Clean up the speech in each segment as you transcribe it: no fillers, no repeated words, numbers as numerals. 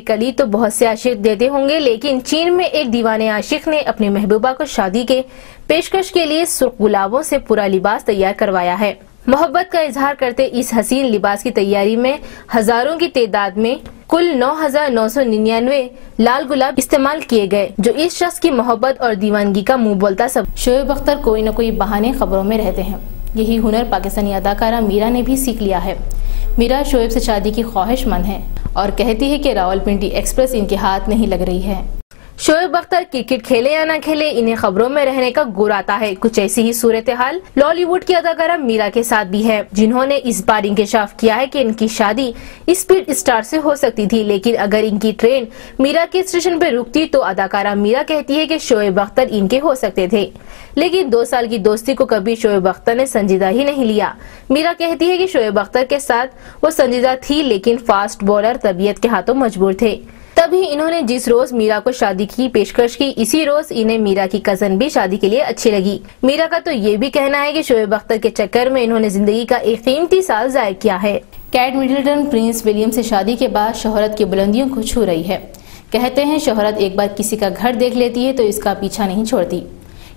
کلی تو بہت سے عاشق دیتے ہوں گے، لیکن چین میں ایک دیوانے عاشق نے اپنی محبوبہ کو شادی کے پیشکش کے لیے سرخ گلابوں سے پورا لباس تیار کروایا ہے۔ محبت کا اظہار کرتے اس حسین لباس کی تیاری میں ہزاروں کی تعداد میں کل 9,999 لال گلاب استعمال کیے گئے، جو اس شخص کی محبت اور دیوانگی کا منہ بولتا سب۔ شعیب اختر کوئی نہ کوئی بہانے خبروں میں رہتے ہیں، یہی ہنر پاکستانی اداکارہ میرا نے بھی سیکھ لیا ہے۔ میرا شعیب سے شادی کی خواہش مند ہے اور کہتی ہے کہ راولپنڈی ایکسپریس ان کے ہاتھ نہیں لگ رہی ہے۔ شعیب اختر کرکٹ کھیلے یا نہ کھیلے انہیں خبروں میں رہنے کا گر آتا ہے۔ کچھ ایسی ہی صورتحال لالی ووڈ کی اداکارہ میرا کے ساتھ بھی ہے، جنہوں نے اس بار انکشاف کیا ہے کہ ان کی شادی اسپیڈ اسٹار سے ہو سکتی تھی، لیکن اگر ان کی ٹرین میرا کے اسٹیشن پہ رکتی تو اداکارہ میرا کہتی ہے کہ شعیب اختر ان کے ہو سکتے تھے، لیکن 2 سال کی دوستی کو کبھی شعیب اختر نے سنجیدہ ہی نہیں لیا۔ میرا کہتی ہے کہ شعیب اختر کے ساتھ وہ سنجیدہ تھی، لیکن فاسٹ بولر طبیعت کے ہاتھوں مجبور تھے۔ تبھی انہوں نے جس روز میرا کو شادی کی پیشکش کی، اسی روز انہیں میرا کی کزن بھی شادی کے لیے اچھی لگی۔ میرا کا تو یہ بھی کہنا ہے کہ شعیب اختر کے چکر میں انہوں نے زندگی کا ایک قیمتی سال ضائع کیا ہے۔ کیٹ مڈلٹن پرنس ولیم سے شادی کے بعد شہرت کی بلندیوں کو چھو رہی ہے۔ کہتے ہیں شہرت ایک بار کسی کا گھر دیکھ لیتی ہے تو اس کا پیچھا نہیں چھوڑتی۔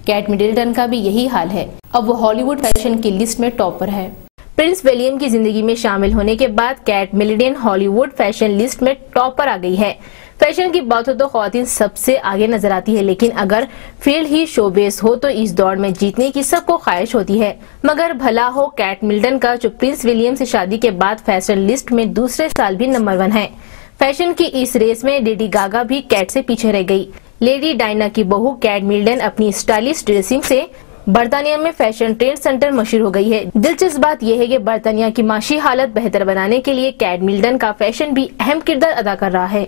کیٹ مڈلٹن کا بھی یہی حال ہے، اب وہ ہالی ووڈ فیشن کی لسٹ میں ٹاپ پر ہے۔ پرنس ولیم کی زندگی میں شامل ہونے کے بعد کیٹ مڈلٹن ہالی ووڈ فیشن لسٹ میں ٹاپ پر آ گئی ہے۔ فیشن کی بات ہو تو خواتین سب سے آگے نظر آتی ہے، لیکن اگر فیلڈ ہی شو بیس ہو تو اس دوڑ میں جیتنے کی سب کو خواہش ہوتی ہے۔ مگر بھلا ہو کیٹ مڈلٹن کا، جو پرنس ولیم سے شادی کے بعد فیشن لسٹ میں دوسرے سال بھی نمبر 1 ہے۔ فیشن کی اس ریس میں لیڈی گاگا بھی کیٹ سے پیچھے رہ گئی۔ لیڈی ڈائنا کی بہو کیٹ مڈلٹن اپنی اسٹائلش ڈریسنگ سے برطانیہ میں فیشن ٹرینڈ سینٹر مشہور ہو گئی ہے۔ دلچسپ بات یہ ہے کہ برطانیہ کی معاشی حالت بہتر بنانے کے لیے کیٹ مڈلٹن کا فیشن بھی اہم کردار ادا کر رہا ہے۔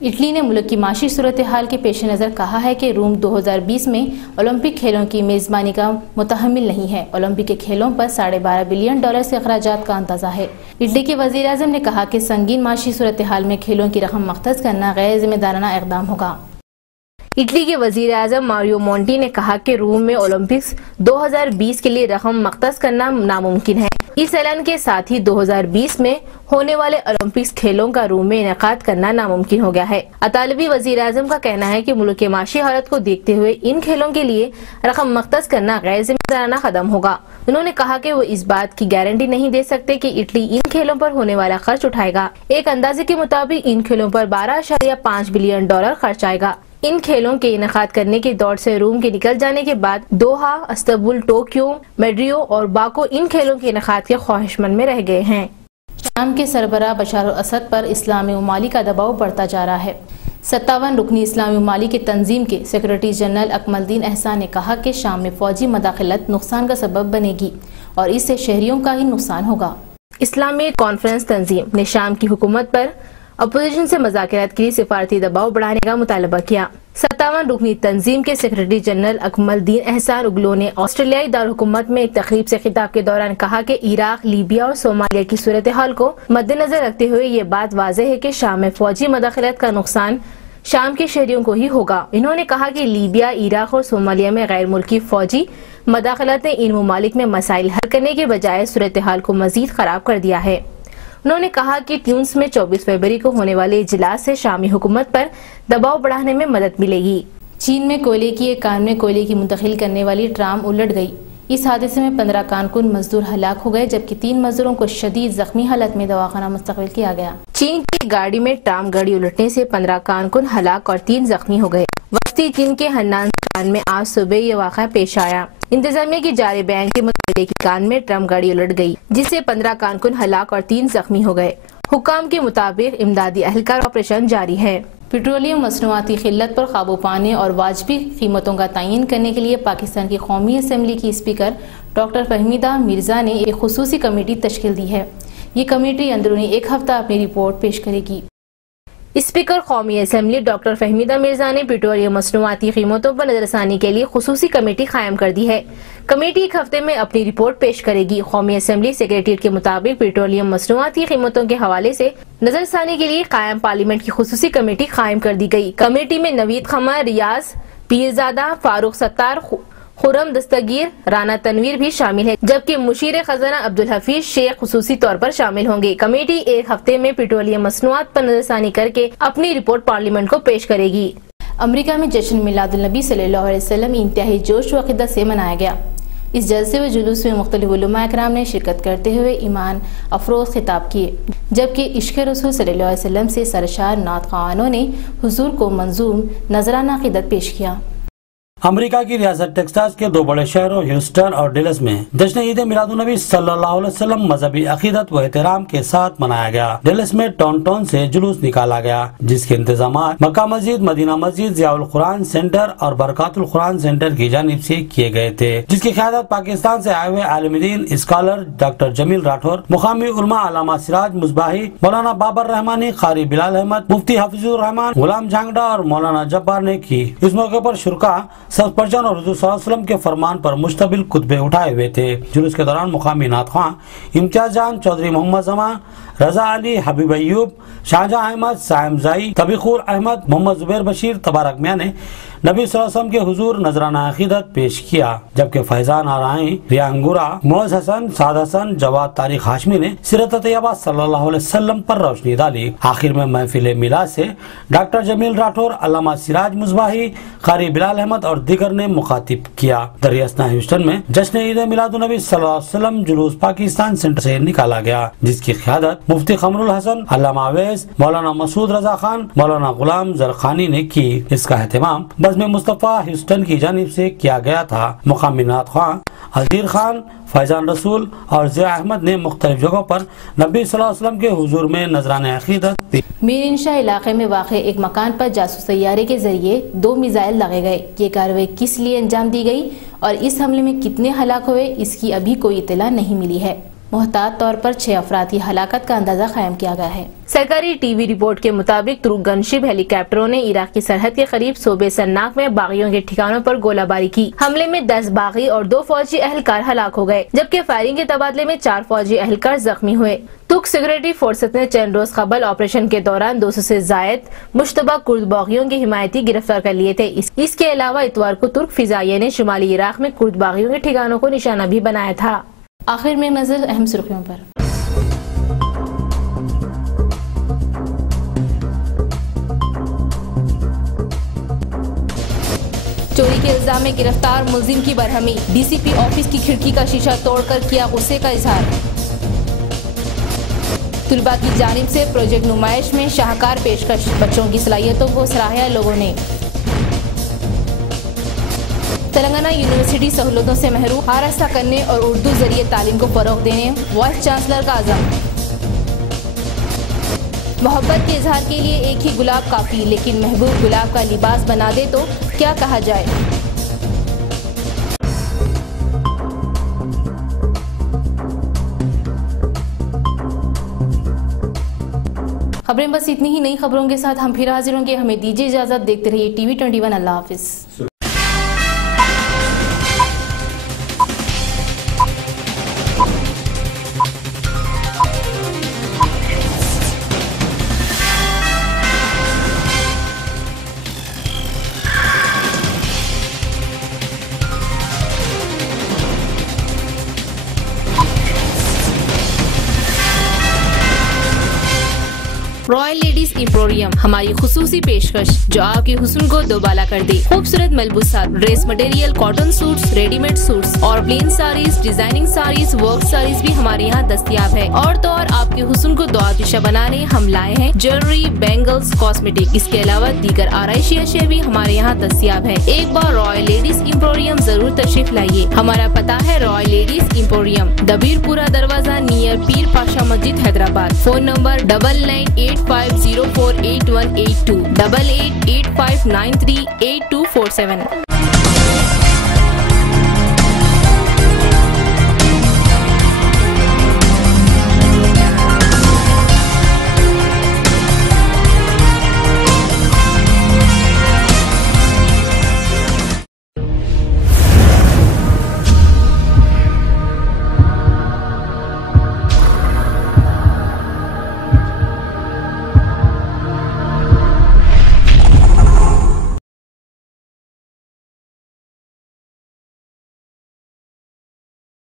اٹلی نے ملک کی معاشی صورتحال کے پیش نظر کہا ہے کہ روم 2020 میں اولمپک کھیلوں کی میزبانی کا متحمل نہیں ہے۔ اولمپک کے کھیلوں پر $12.5 بلین کے اخراجات کا اندازہ ہے۔ اٹلی کے وزیر اعظم نے کہا کہ سنگین معاشی صورتحال میں کھیلوں کی رقم مختص کرنا غیر ذمہ دارانہ اقدام ہوگا۔ اٹلی کے وزیر اعظم ماریو مونٹی نے کہا کہ روم میں اولمپکس 2020 کے لیے رقم مختص کرنا ناممکن ہے۔ اس اعلان کے ساتھ ہی 2020 میں ہونے والے اولمپکس کھیلوں کا روم میں انعقاد کرنا ناممکن ہو گیا ہے۔ اطالوی وزیر اعظم کا کہنا ہے کہ ملک کے معاشی حالت کو دیکھتے ہوئے ان کھیلوں کے لیے رقم مختص کرنا غیر ذمہ دارانہ قدم ہوگا۔ انہوں نے کہا کہ وہ اس بات کی گارنٹی نہیں دے سکتے کہ اٹلی ان کھیلوں پر ہونے والا خرچ اٹھائے گا۔ ایک اندازے کے مطابق ان کھیلوں پر $12.5 بلین خرچ آئے گا۔ ان کھیلوں کے انعقاد کرنے کی دوڑ سے روم کے نکل جانے کے بعد دوحہ، استنبول، ٹوکیو، میڈریو اور باکو ان کھیلوں کے انعقاد کے خواہش مند میں رہ گئے ہیں۔ شام کے سربراہ بشار الاسد پر اسلامی ممالک کا دباؤ بڑھتا جا رہا ہے۔ 57 رکنی اسلامی ممالک کی تنظیم کے سیکرٹری جنرل اکمل الدین احسان نے کہا کہ شام میں فوجی مداخلت نقصان کا سبب بنے گی اور اس سے شہریوں کا ہی نقصان ہوگا۔ اسلامی کانفرنس تنظیم نے شام کی حکومت پر اپوزیشن سے مذاکرات کے لیے سفارتی دباؤ بڑھانے کا مطالبہ کیا۔ 57 رکنی تنظیم کے سیکرٹری جنرل اکمل الدین احسان اگلو نے آسٹریلیائی دارالحکومت میں ایک تقریب سے خطاب کے دوران کہا کہ عراق، لیبیا اور صومالیہ کی صورتحال کو مد نظر رکھتے ہوئے یہ بات واضح ہے کہ شام میں فوجی مداخلت کا نقصان شام کے شہریوں کو ہی ہوگا۔ انہوں نے کہا کہ لیبیا، عراق اور صومالیہ میں غیر ملکی فوجی مداخلت نے ان ممالک میں مسائل حل کرنے کے بجائے صورتحال کو مزید خراب کر دیا ہے۔ انہوں نے کہا کہ ٹیونس میں 24 فروری کو ہونے والے اجلاس سے شامی حکومت پر دباؤ بڑھانے میں مدد ملے گی۔ چین میں کوئلے کی ایک کان میں کوئلے کی منتقل کرنے والی ٹرام الٹ گئی۔ اس حادثے میں 15 کارکن مزدور ہلاک ہو گئے، جبکہ 3 مزدوروں کو شدید زخمی حالت میں دواخانہ منتقل کیا گیا۔ چین کی گاڑی میں ٹرام گاڑی الٹنے سے 15 کارکن ہلاک اور 3 زخمی ہو گئے۔ وسطی چین کے ہنان شان میں آج صبح یہ واقعہ پیش آیا۔ انتظامیہ کی جاری بیان کے مطابق کان میں ٹرام گاڑی الٹ گئی، جس سے 15 کارکن ہلاک اور 3 زخمی ہو گئے۔ حکام کے مطابق امدادی اہلکار آپریشن جاری ہے۔ پیٹرولیم مصنوعاتی قلت پر قابو پانے اور واجبی قیمتوں کا تعین کرنے کے لیے پاکستان کی قومی اسمبلی کی اسپیکر ڈاکٹر فہمیدہ مرزا نے ایک خصوصی کمیٹی تشکیل دی ہے۔ یہ کمیٹی اندرونی ایک ہفتہ اپنی رپورٹ پیش کرے گی۔ اسپیکر قومی اسمبلی ڈاکٹر فہمیدہ مرزا نے پیٹرولیم مصنوعاتی قیمتوں پر نظر ثانی کے لیے خصوصی کمیٹی قائم کر دی ہے۔ کمیٹی ایک ہفتے میں اپنی رپورٹ پیش کرے گی۔ قومی اسمبلی سیکریٹریٹ کے مطابق پیٹرولیم مصنوعاتی قیمتوں کے حوالے سے نظر ثانی کے لیے قائم پارلیمنٹ کی خصوصی کمیٹی قائم کر دی گئی۔ کمیٹی میں نوید خمر، ریاض پیرزادہ، فاروق ستار، خرم دستگیر، رانا تنویر بھی شامل ہے، جبکہ مشیر خزانہ عبدالحفیظ شیخ خصوصی طور پر شامل ہوں گے۔ کمیٹی ایک ہفتے میں پیٹرولیم مصنوعات پر نظر ثانی کر کے اپنی رپورٹ پارلیمنٹ کو پیش کرے گی۔ امریکہ میں جشن میلاد النبی صلی اللہ علیہ وسلم انتہائی جوش و عقیدت سے منایا گیا۔ اس جلسے و جلوس میں مختلف علماء اکرام نے شرکت کرتے ہوئے ایمان افروز خطاب کیے، جبکہ عشق رسول صلی اللہ علیہ وسلم سے سرشار نعت خواہانوں نے حضور کو منظوم نذرانہ عقیدت پیش کیا۔ امریکہ کی ریاست ٹیکساس کے دو بڑے شہروں ہیوسٹن اور ڈیلس میں جشن عید میلاد النبی صلی اللہ علیہ وسلم مذہبی عقیدت و احترام کے ساتھ منایا گیا۔ ڈیلس میں ٹاؤن سے جلوس نکالا گیا، جس کے انتظامات مکہ مسجد، مدینہ مسجد، ضیاء القرآن سینٹر اور برکات القرآن سینٹر کی جانب سے کیے گئے تھے، جس کی قیادت پاکستان سے آئے ہوئے عالم دین اسکالر ڈاکٹر جمیل راٹھور، مقامی علماء علامہ سراج مصباحی، مولانا بابر رحمانی، قاری بلال احمد، مفتی حفیظ الرحمان، غلام جھانگڈا اور مولانا جبار نے کی۔ اس موقع پر شرکا سبز پرچم اور حضور صلی اللہ علیہ وسلم کے فرمان پر مشتمل خطبے اٹھائے ہوئے تھے۔ جلوس کے دوران مقامی نعت خواں امتیاز جان، چودھری محمد زمان، رضا علی، حبیب ایوب، شاہجہاں احمد، سائم زائی، طبیخور احمد، محمد زبیر بشیر، تبارک میاں نے نبی صلی اللہ علیہ وسلم کے حضور نذرانہ عقیدت پیش کیا، جبکہ فیضان آرائیں، ریا انگورا، معز حسن، سعد حسن، جواد طارق ہاشمی نے سیرت طیبہ صلی اللہ علیہ وسلم پر روشنی ڈالی۔ آخر میں محفل میلاد سے ڈاکٹر جمیل راٹھور، علامہ سراج مصباحی، قاری بلال احمد اور دیگر نے مخاطب کیا۔ دریاسنا ہیوسٹن میں جشن عید میلاد النبی صلی اللہ علیہ وسلم جلوس پاکستان سینٹر سے نکالا گیا، جس کی قیادت مفتی قمر الحسن، علامہ اویس، مولانا مسعود رضا خان، مولانا غلام زرخانی نے کی۔ اس کا اہتمام بزم مصطفیٰ ہیوسٹن کی جانب سے کیا گیا تھا۔ مقامی نعت خواں عزیر خان، فیضان رسول اور ضیاء احمد نے مختلف جگہوں پر نبی صلی اللہ علیہ وسلم کے حضور میں نذرانہ عقیدت دی۔ میر انشاء علاقے میں واقع ایک مکان پر جاسوس طیارے کے ذریعے 2 میزائل لگے گئے۔ یہ کارروائی کس لیے انجام دی گئی اور اس حملے میں کتنے ہلاک ہوئے، اس کی ابھی کوئی اطلاع نہیں ملی ہے۔ محتاط طور پر 6 افراد کی ہلاکت کا اندازہ قائم کیا گیا ہے۔ سرکاری ٹی وی رپورٹ کے مطابق ترک گن شپ ہیلی کاپٹروں نے عراق کی سرحد کے قریب صوبے سرناک میں باغیوں کے ٹھکانوں پر گولہ باری کی۔ حملے میں 10 باغی اور 2 فوجی اہلکار ہلاک ہو گئے، جبکہ فائرنگ کے تبادلے میں 4 فوجی اہلکار زخمی ہوئے۔ ترک سیکورٹی فورسز نے چند روز قبل آپریشن کے دوران 200 سے زائد مشتبہ کرد باغیوں کے حمایتی گرفتار کر لیے تھے۔ اس کے علاوہ اتوار کو ترک فضائیہ نے شمالی عراق میں کرد باغیوں کے ٹھکانوں کو نشانہ بھی بنایا تھا۔ آخر میں نظر اہم سرخیوں پر۔ چوری کے الزام میں گرفتار ملزم کی برہمی، ڈی سی پی آفس کی کھڑکی کا شیشہ توڑ کر کیا غصے کا اظہار۔ طلباء کی جانب سے پروجیکٹ نمائش میں شاہکار پیشکش، بچوں کی صلاحیتوں کو سراہا لوگوں نے۔ تلنگانہ یونیورسٹی سہولتوں سے محروم آراستہ کرنے اور اردو ذریعے تعلیم کو فروغ دینے وائس چانسلر کا عزم۔ محبت کے اظہار کے لیے ایک ہی گلاب کافی، لیکن محبوب گلاب کا لباس بنا دے تو کیا کہا جائے۔ خبریں بس اتنی ہی، نئی خبروں کے ساتھ ہم پھر حاضر ہوں گے۔ ہمیں دیجیے اجازت، دیکھتے رہیے ٹی وی 21۔ اللہ حافظ۔ رائل لیڈیز ایمپوریم، ہماری خصوصی پیشکش جو آپ کے حسن کو دوبالا کر دے۔ خوبصورت ملبوسات، dress material, cotton suits, ready made suits اور plain saris, designing saris, work saris بھی ہمارے یہاں دستیاب ہے۔ اور تو اور آپ کے حسن کو دوآتشہ بنانے ہم لائے ہیں جیولری، بینگلز، کاسمیٹک، اس کے علاوہ دیگر آرائشی اشیاء بھی ہمارے یہاں دستیاب ہے۔ ایک بار رائل لیڈیز ایمپوریم ضرور تشریف لائیے۔ ہمارا پتہ ہے رائل لیڈیز ایمپوریم، دبیر پورہ دروازہ، نیئر پیر پاشا مسجد، حیدرآباد۔ Phone number 9985048182 8885938247۔